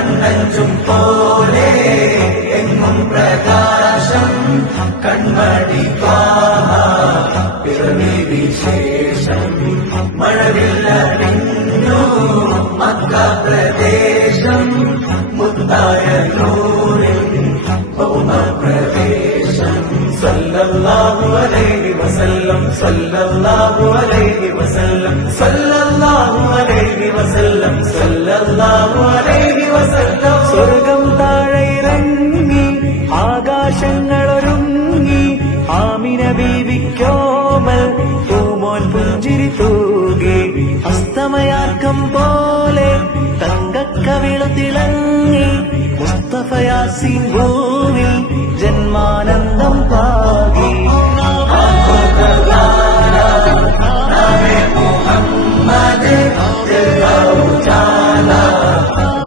കണ്ണഞ്ചും പോലെ എങ്ങും പ്രകാശം കൺമണി പിറവി വിശേഷം മഴവില്ലു മക്ക പ്രദേശം മുത്തായ നൂറിൽ ഭൗമപ്രവേശം സല്ലല്ലാഹു അലൈഹി വസല്ലം സല്ലല്ലാഹു അലൈഹി വസല്ലം സല്ലല്ലാഹു അലൈഹി വസല്ലം സല്ലല്ലാഹു അലൈഹി വസല്ലം. സ്വർഗം താഴെ ഇറങ്ങി ആകാശങ്ങളൊരുങ്ങി ആമിന ബീവിക്കോമൽ പൂമോൻ പുഞ്ചിരി തൂകി അസ്തമയാർക്കം പോലെ തങ്കക്കവിളു തിളങ്ങി മുസ്തഫ യാസീൻ ഭൂമി ജന്മാനന്ദം